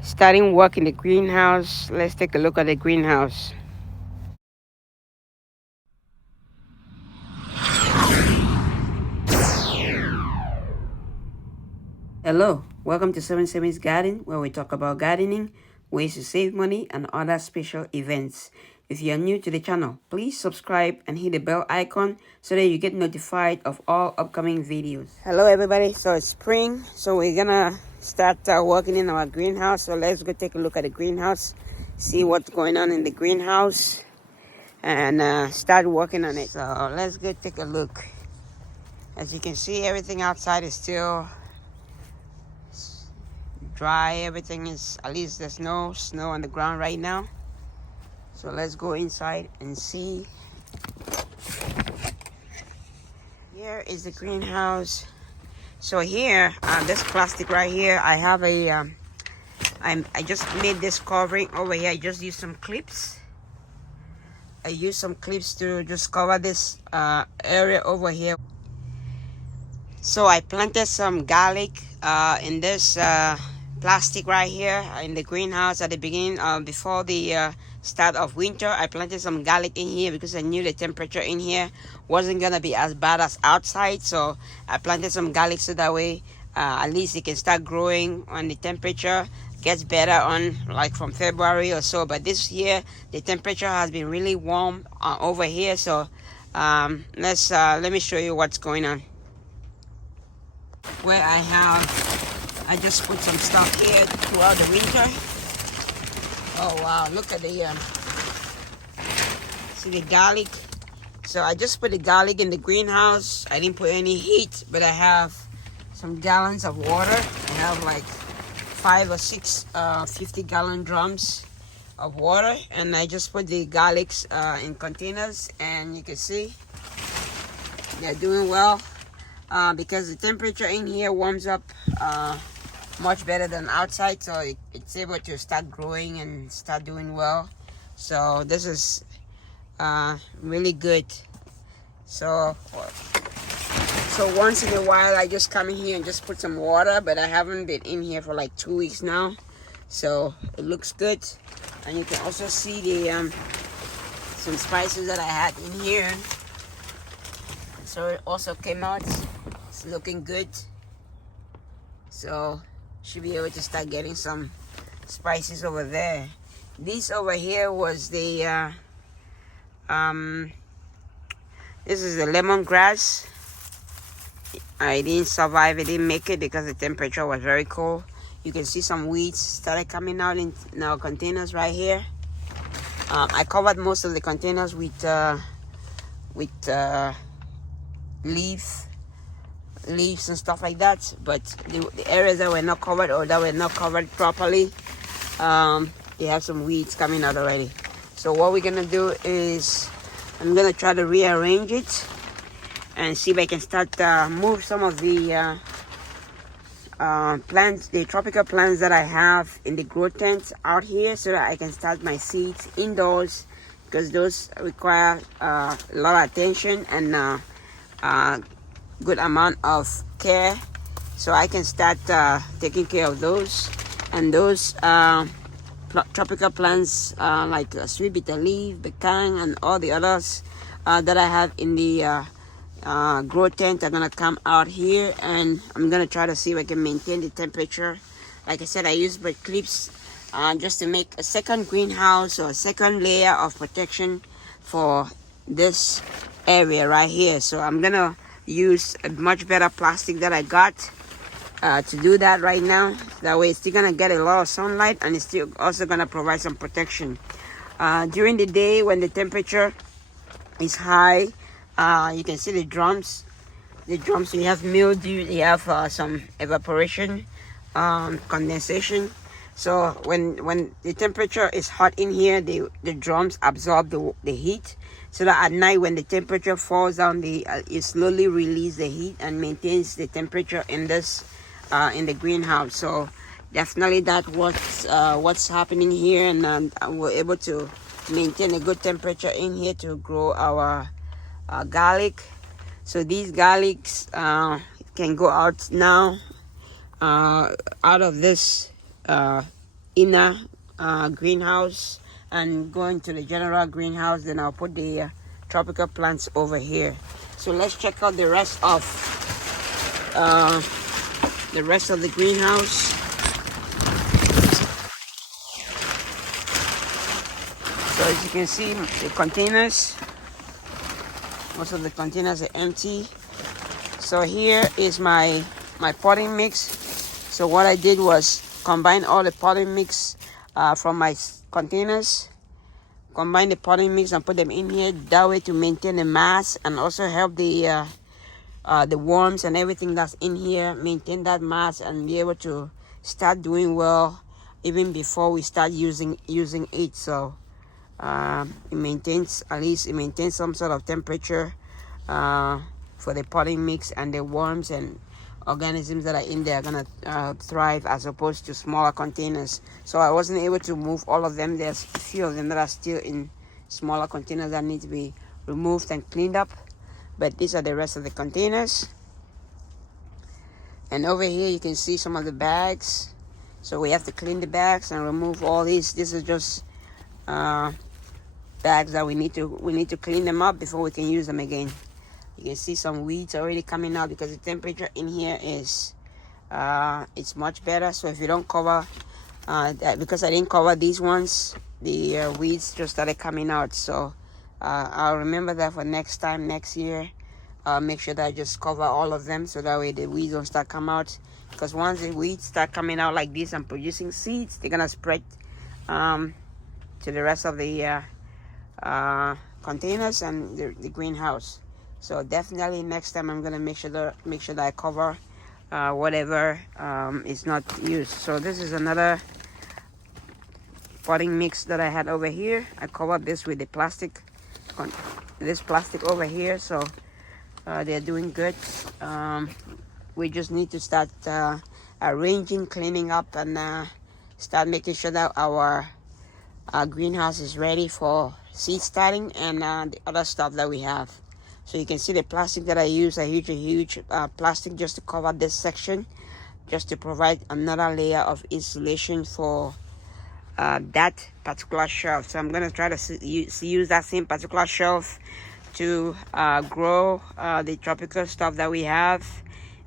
Starting work in the greenhouse. Let's take a look at the greenhouse. Hello, welcome to 77's Garden, where we talk about gardening, ways to save money, and other special events. If you are new to the channel, please subscribe and hit the bell icon so that you get notified of all upcoming videos. Hello everybody, so it's spring, so we're gonna start working in our greenhouse. So let's go take a look at the greenhouse, see what's going on in the greenhouse, and start working on it. So let's go take a look. As you can see, everything outside is still dry. Everything is, at least there's no snow on the ground right now. So let's go inside and see. Here is the greenhouse. So here, this plastic right here, I have a I just made this covering over here. I just used some clips. I used some clips to just cover this area over here. So I planted some garlic in this plastic right here in the greenhouse at the beginning, before the start of winter. I planted some garlic in here because I knew the temperature in here wasn't gonna be as bad as outside. So I planted some garlic so that way at least it can start growing when the temperature gets better, on like from February or so. But this year the temperature has been really warm over here. So let me show you what's going on. Where I just put some stuff here throughout the winter. Oh wow, look at the see the garlic. So I just put the garlic in the greenhouse. I didn't put any heat, but I have some gallons of water. I have like 5 or 6 50-gallon drums of water, and I just put the garlics in containers, and you can see they're doing well. Because the temperature in here warms up much better than outside, so it's able to start growing and start doing well. So this is really good. So once in a while I just come in here and just put some water, but I haven't been in here for like 2 weeks now, so it looks good. And you can also see the some spices that I had in here. So it also came out. It's looking good. So should be able to start getting some spices over there. This over here was the this is the lemongrass. I didn't survive, it didn't make it because the temperature was very cold. You can see some weeds started coming out in our containers right here. I covered most of the containers with leaves and stuff like that, but the areas that were not covered or that were not covered properly, they have some weeds coming out already. So what we're gonna do is I'm gonna try to rearrange it and see if I can start move some of the plants, the tropical plants that I have in the grow tent out here, so that I can start my seeds indoors, because those require a lot of attention and good amount of care. So I can start taking care of those. And those tropical plants like sweet bitter leaf, pecan, and all the others that I have in the grow tent are gonna come out here, and I'm gonna try to see if I can maintain the temperature. Like I said, I use bird clips just to make a second greenhouse or a second layer of protection for this area right here. So I'm gonna use a much better plastic that I got to do that right now. That way it's still gonna get a lot of sunlight, and it's still also gonna provide some protection during the day when the temperature is high. You can see the drums. You have mildew, you have some evaporation, condensation. So when the temperature is hot in here, the drums absorb the heat, so that at night when the temperature falls down, it slowly release the heat and maintains the temperature in this in the greenhouse. So definitely that what's happening here, and we're able to maintain a good temperature in here to grow our garlic. So these garlics can go out now, out of this inner greenhouse and go into the general greenhouse. Then I'll put the tropical plants over here. So let's check out the rest of the greenhouse. So as you can see, the containers, most of the containers are empty. So here is my potting mix. So what I did was combine all the potting mix from my containers, combine the potting mix and put them in here, that way to maintain the mass and also help the worms and everything that's in here maintain that mass and be able to start doing well even before we start using it. So it maintains some sort of temperature for the potting mix, and the worms and organisms that are in there are gonna thrive as opposed to smaller containers. So I wasn't able to move all of them. There's a few of them that are still in smaller containers that need to be removed and cleaned up, but these are the rest of the containers. And over here you can see some of the bags. So we have to clean the bags and remove all these. This is just bags that we need to clean them up before we can use them again. You can see some weeds already coming out because the temperature in here is it's much better. So if you don't cover because I didn't cover these ones, the weeds just started coming out. So I'll remember that for next year. Make sure that I just cover all of them so that way the weeds don't start come out, because once the weeds start coming out like this and producing seeds, they're gonna spread to the rest of the containers and the greenhouse. So definitely next time I'm gonna make sure that I cover whatever is not used. So this is another potting mix that I had over here. I covered this with the plastic, this plastic over here. So they're doing good. We just need to start arranging, cleaning up, and start making sure that our greenhouse is ready for seed starting and the other stuff that we have. So you can see the plastic that I use. I use a huge plastic just to cover this section, just to provide another layer of insulation for that particular shelf. So I'm going to try to use that same particular shelf to grow the tropical stuff that we have.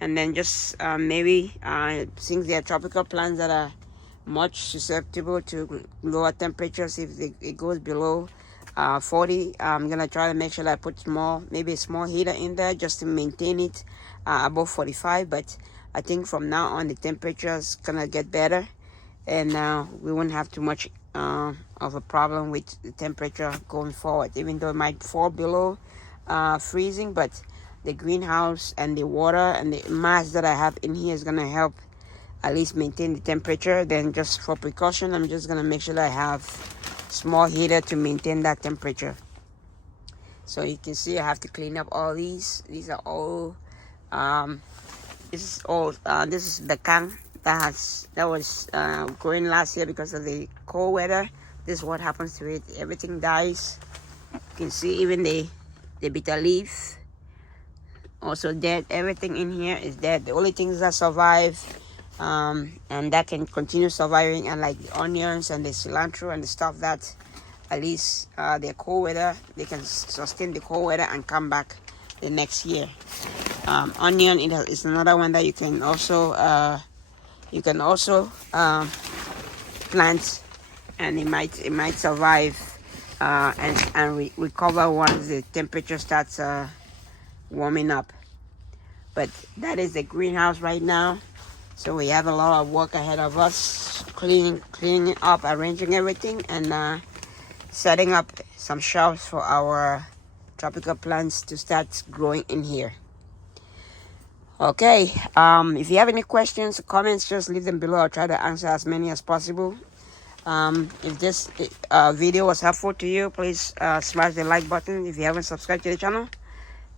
And then just maybe since there are tropical plants that are much susceptible to lower temperatures, if it goes below 40, I'm gonna try to make sure that I put maybe a small heater in there just to maintain it above 45. But I think from now on the temperature is gonna get better, and we won't have too much of a problem with the temperature going forward, even though it might fall below freezing. But the greenhouse and the water and the mass that I have in here is gonna help at least maintain the temperature. Then just for precaution, I'm just gonna make sure that I have small heater to maintain that temperature. So you can see I have to clean up all these. These are all this is Bekang that was growing last year because of the cold weather. This is what happens to it. Everything dies. You can see even the bitter leaf also dead. Everything in here is dead. The only things that survive and that can continue surviving and like the onions and the cilantro and the stuff that at least they're cold weather, they can sustain the cold weather and come back the next year. Onion is another one that you can also plant, and it might survive and recover once the temperature starts warming up. But that is the greenhouse right now. So we have a lot of work ahead of us, cleaning it up, arranging everything, and setting up some shelves for our tropical plants to start growing in here. Okay, if you have any questions or comments, just leave them below. I'll try to answer as many as possible. If this video was helpful to you, please smash the like button. If you haven't subscribed to the channel,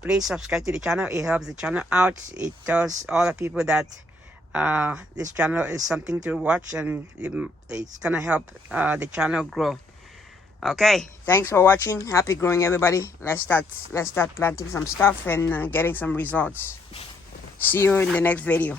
please subscribe to the channel. It helps the channel out. It tells all the people that this channel is something to watch, and it's gonna help the channel grow. Okay, thanks for watching. Happy growing, everybody. Let's start planting some stuff and getting some results. See you in the next video.